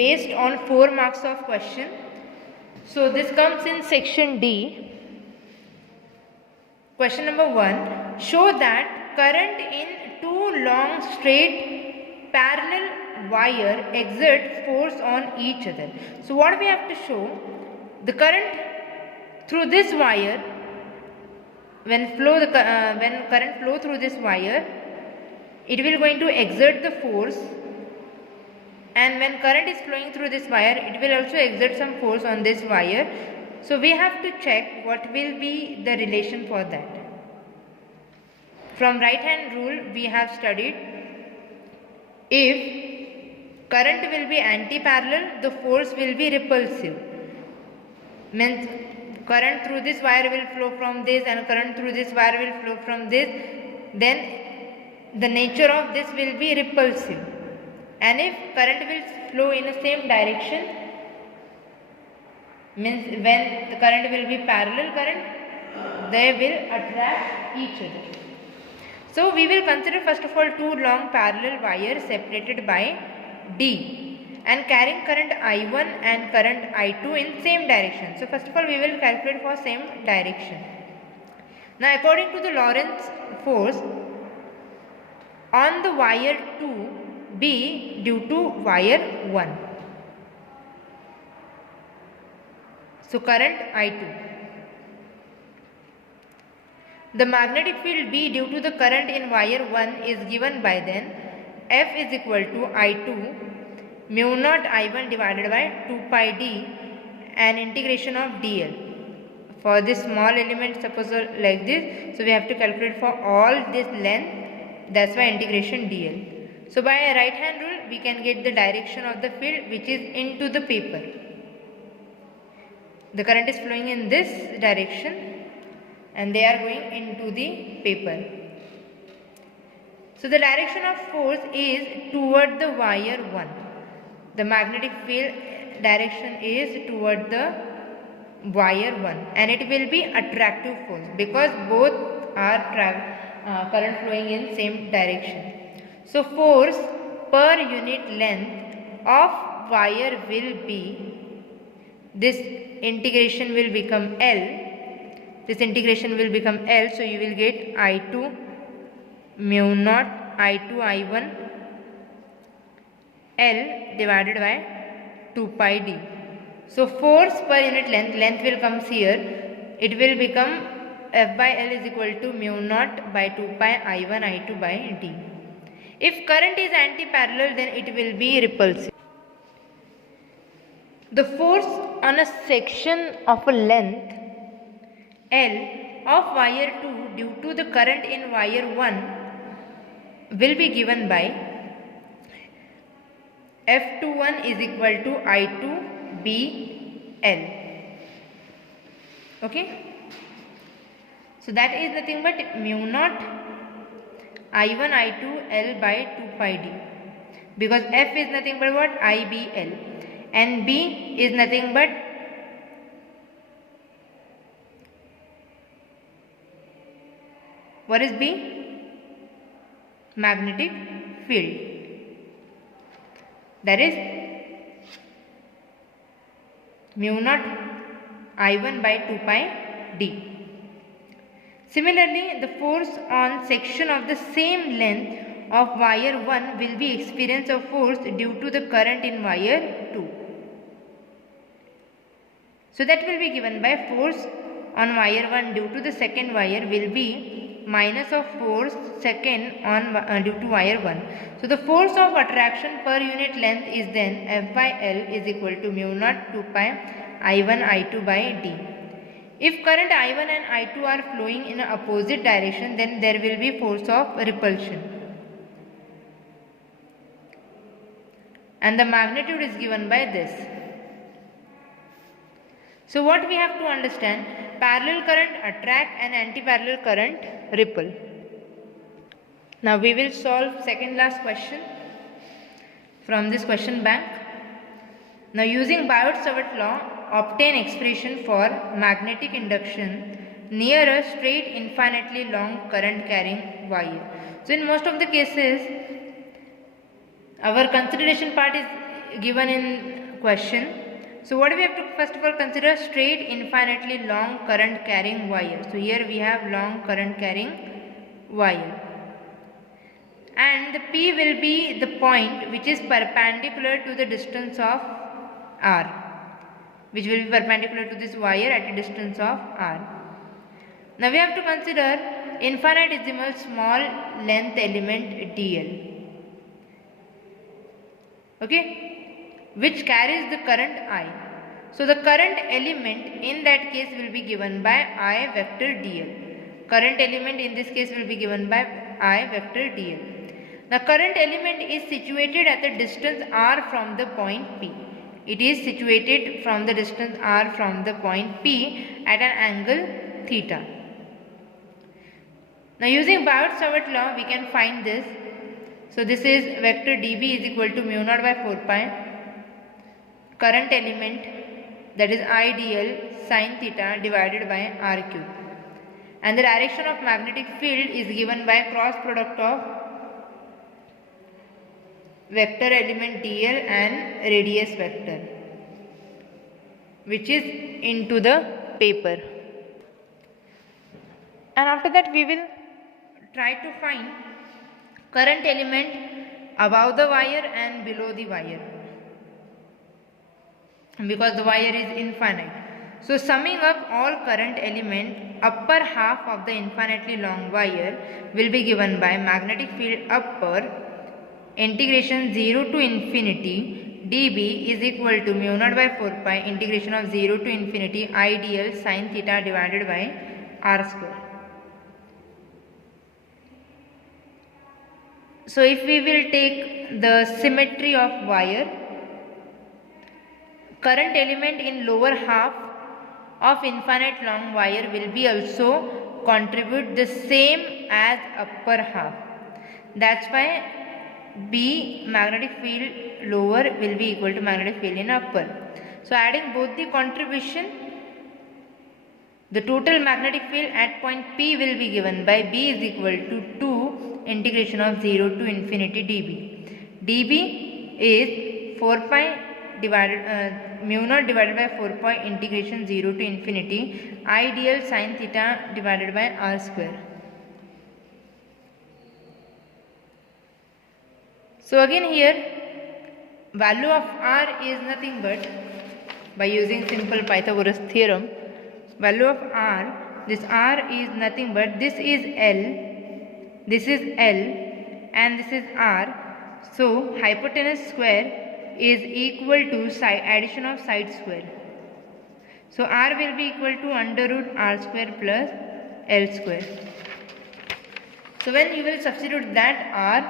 based on 4 marks of question. So this comes in section D. Question number 1. Show that current in two long straight parallel wire exert force on each other. So what we have to show, the current through this wire, when current flow through this wire, it will going to exert the force, and when current is flowing through this wire, it will also exert some force on this wire. So we have to check what will be the relation for that. From right hand rule we have studied, if current will be anti-parallel, the force will be repulsive. Means current through this wire will flow from this and current through this wire will flow from this, then the nature of this will be repulsive. And if current will flow in the same direction, means when the current will be parallel current, they will attract each other. So we will consider first of all two long parallel wires separated by D and carrying current I1 and current I2 in same direction. So first of all we will calculate for same direction. Now according to the Lorentz force on the wire 2 be due to wire 1. So current I2. The magnetic field B due to the current in wire 1 is given by then F is equal to I2 mu naught I1 divided by 2 pi d and integration of dl. For this small element, suppose like this, so we have to calculate for all this length, that's why integration dl. So by a right hand rule we can get the direction of the field which is into the paper. The current is flowing in this direction and they are going into the paper. So the direction of force is toward the wire 1. The magnetic field direction is toward the wire 1 and it will be attractive force because both are current flowing in same direction. So force per unit length of wire will be, this integration will become L. This integration will become L, so you will get I2 mu naught I2 I1 L divided by 2 pi d. So force per unit length will come here, it will become F by L is equal to mu naught by 2 pi I1 I2 by d. If current is anti-parallel, then it will be repulsive. The force on a section of a length L of wire 2 due to the current in wire 1 will be given by F21 is equal to I2 B L. Okay. So that is nothing but mu naught I1 I2 L by 2 pi d, because F is nothing but what? IBL, and B is nothing but what is B? Magnetic field. That is mu naught I1 by 2 pi d. Similarly, the force on section of the same length of wire 1 will be experience of force due to the current in wire 2. So that will be given by force on wire 1 due to the second wire will be minus of force second on due to wire 1. So the force of attraction per unit length is then F by L is equal to mu naught 2 pi I1 I2 by d. If current I1 and I2 are flowing in an opposite direction, then there will be force of repulsion. And the magnitude is given by this. So what we have to understand, parallel current attract and anti-parallel current repel. Now we will solve second last question from this question bank. Now using Biot-Savart law, obtain expression for magnetic induction near a straight infinitely long current carrying wire. So in most of the cases our consideration part is given in question. So what we have to first of all consider, straight infinitely long current carrying wire. So here we have long current carrying wire, and the P will be the point which is perpendicular to the distance of R, which will be perpendicular to this wire at a distance of R. Now we have to consider infinitesimal small length element dl, okay, which carries the current I. So the current element in that case will be given by I vector dl. Current element in this case will be given by I vector dl. The current element is situated at the distance r from the point P. It is situated from the distance r from the point P at an angle theta. Now using Biot-Savart law we can find this. So this is vector dB is equal to mu naught by 4 pi current element, that is I dl sin theta divided by r cube, and the direction of magnetic field is given by cross product of vector element dl and radius vector, which is into the paper. And after that we will try to find current element above the wire and below the wire, because the wire is infinite. So summing up all current element upper half of the infinitely long wire will be given by magnetic field upper integration 0 to infinity dB is equal to mu naught by 4 pi integration of 0 to infinity I dl sin theta divided by r square. So if we will take the symmetry of wire, current element in lower half of infinite long wire will be also contribute the same as upper half. That's why B magnetic field lower will be equal to magnetic field in upper. So adding both the contribution, the total magnetic field at point P will be given by B is equal to 2 integration of 0 to infinity dB. dB is 4 pi divided mu naught divided by 4 pi integration 0 to infinity I dl sin theta divided by r square. So again here value of r is nothing but, by using simple Pythagoras theorem, value of r, this r is nothing but, this is L, and this is r. So hypotenuse square is equal to addition of side square. So r will be equal to under root r square plus L square. So when you will substitute that r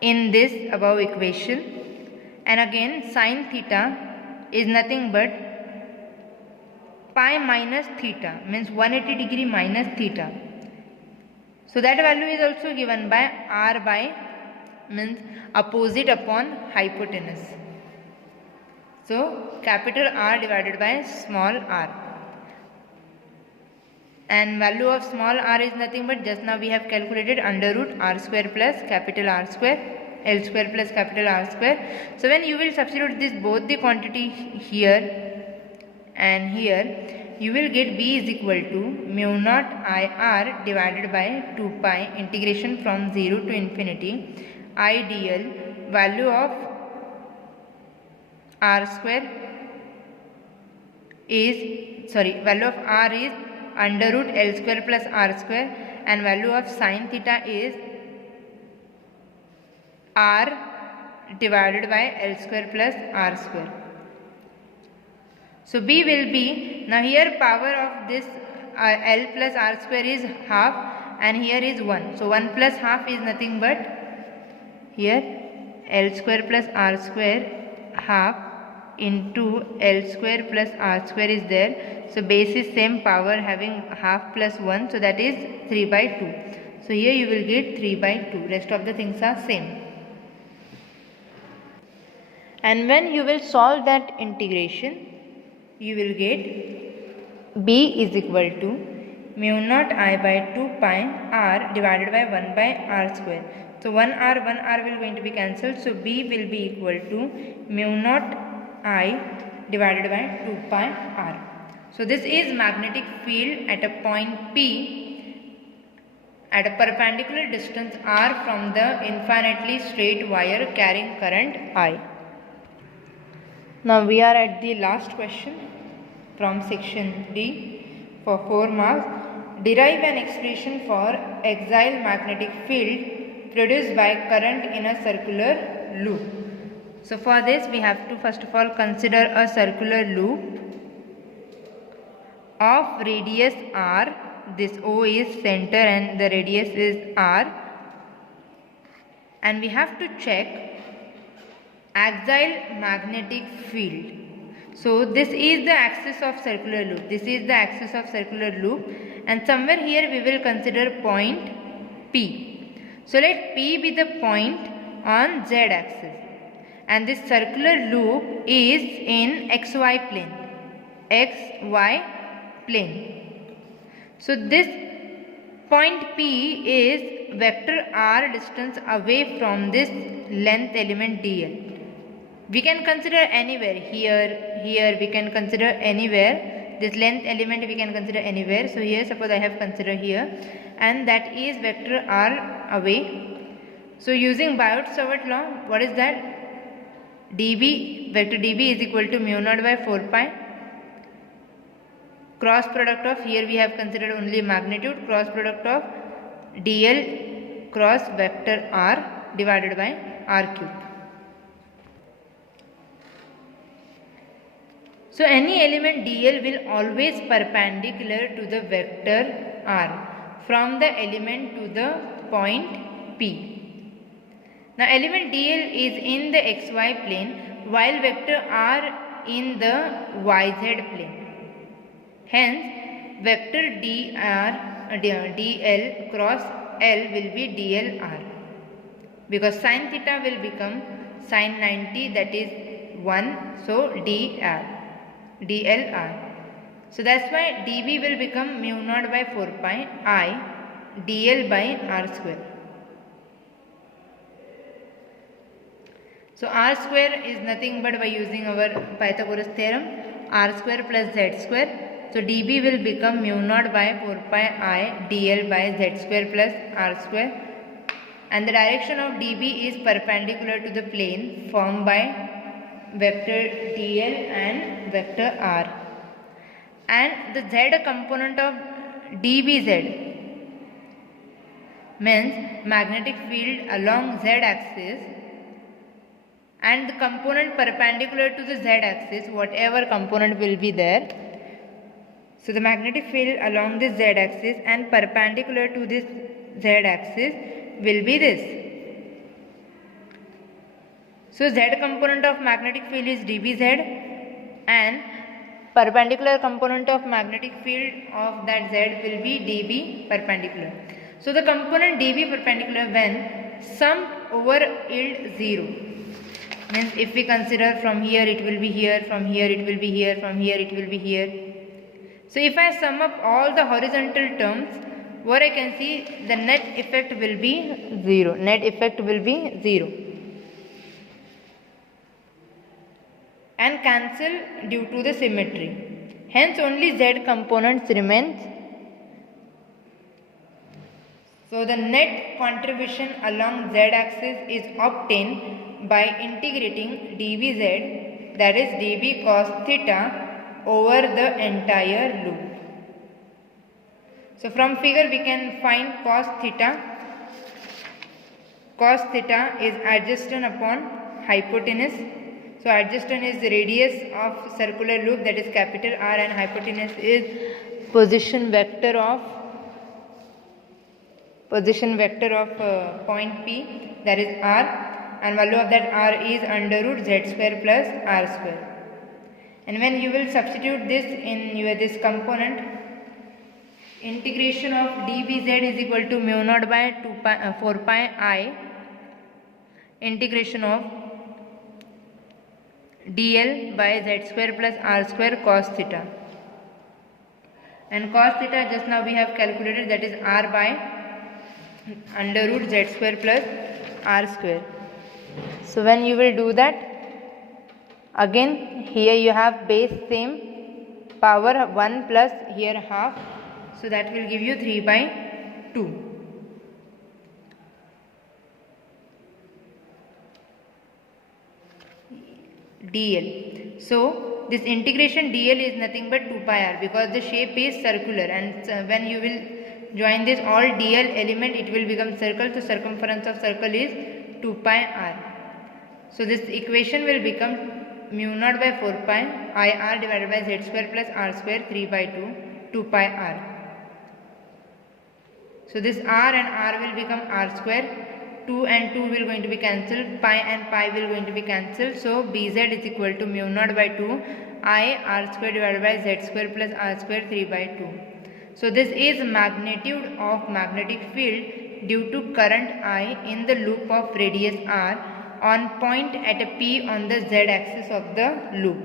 in this above equation, and again sin theta is nothing but pi minus theta, means 180 degree minus theta. So that value is also given by r by, means opposite upon hypotenuse. So capital R divided by small r, and value of small r is nothing but, just now we have calculated, under root r square plus capital R square, L square plus capital R square. So when you will substitute this both the quantity here and here, you will get B is equal to mu naught I r divided by 2 pi integration from 0 to infinity I dl value of r square is, value of r is under root L square plus r square, and value of sin theta is r divided by L square plus r square. So B will be, now here power of this L plus r square is half and here is 1. So 1 plus half is nothing but, here L square plus r square half into L square plus r square is there. So base is same, power having half plus 1, so that is 3 by 2. So here you will get 3 by 2, rest of the things are same. And when you will solve that integration, you will get B is equal to mu naught I by 2 pi r divided by 1 by r square. So 1r will going to be cancelled. So B will be equal to mu naught I divided by 2 pi r. So this is magnetic field at a point P at a perpendicular distance r from the infinitely straight wire carrying current I. Now we are at the last question from section D for 4 marks. Derive an expression for axial magnetic field produced by current in a circular loop. So for this we have to first of all consider a circular loop of radius r. This O is center and the radius is r, and we have to check axial magnetic field. So this is the axis of circular loop. This is the axis of circular loop, and somewhere here we will consider point P. So let P be the point on z axis, and this circular loop is in xy plane. xy plane. So this point P is vector r distance away from this length element dl. We can consider anywhere, here we can consider anywhere. This length element we can consider anywhere. So here suppose I have considered here, and that is vector r away. So using Biot-Savart law, what is that? dB, vector dB is equal to mu naught by 4 pi. Cross product of, here we have considered only magnitude, cross product of dl cross vector r divided by r cube. So any element dl will always perpendicular to the vector r from the element to the point P. Now element dl is in the xy plane while vector r in the yz plane. Hence vector dl cross L will be dlr, because sin theta will become sin 90, that is 1, so dlr. So that's why dB will become mu naught by 4 pi I dl by r square. So r square is nothing but by using our Pythagoras theorem, r square plus z square. So dB will become mu naught by 4 pi I dl by z square plus r square, and the direction of dB is perpendicular to the plane formed by vector dl and vector r. And the z component of dBz means magnetic field along z axis, and the component perpendicular to the z axis, whatever component will be there. So the magnetic field along this z axis and perpendicular to this z axis will be this. So z component of magnetic field is dBz, and perpendicular component of magnetic field of that z will be dB perpendicular. So the component dB perpendicular when summed over yield 0, means if we consider from here it will be here, from here it will be here, from here it will be here. So if I sum up all the horizontal terms, what I can see, the net effect will be 0. Net effect will be 0. And cancel due to the symmetry. Hence only z components remains. So the net contribution along z axis is obtained by integrating dBz, that is dB cos theta, over the entire loop. So from figure we can find cos theta. Cos theta is adjacent upon hypotenuse. So adjacent is the radius of circular loop, that is capital R, and hypotenuse is position vector of point P, that is R, and value of that R is under root z square plus r square. And when you will substitute this in this component, integration of dBz is equal to mu naught by 4 pi I integration of dl by z square plus r square cos theta. And cos theta just now we have calculated, that is r by under root z square plus r square. So when you will do that, again here you have base same, power 1 plus here half, so that will give you 3 by 2. dl. So this integration dl is nothing but 2 pi r, because the shape is circular, and when you will join this all dl element, it will become circle. So circumference of circle is 2 pi r. So this equation will become mu naught by 4 pi I r divided by z square plus r square 3 by 2, 2 pi r. So this r and r will become r square, 2 and 2 will going to be cancelled, pi and pi will going to be cancelled. So bz is equal to mu naught by 2 I r square divided by z square plus r square 3 by 2. So this is magnitude of magnetic field due to current I in the loop of radius r on point at a P on the z axis of the loop.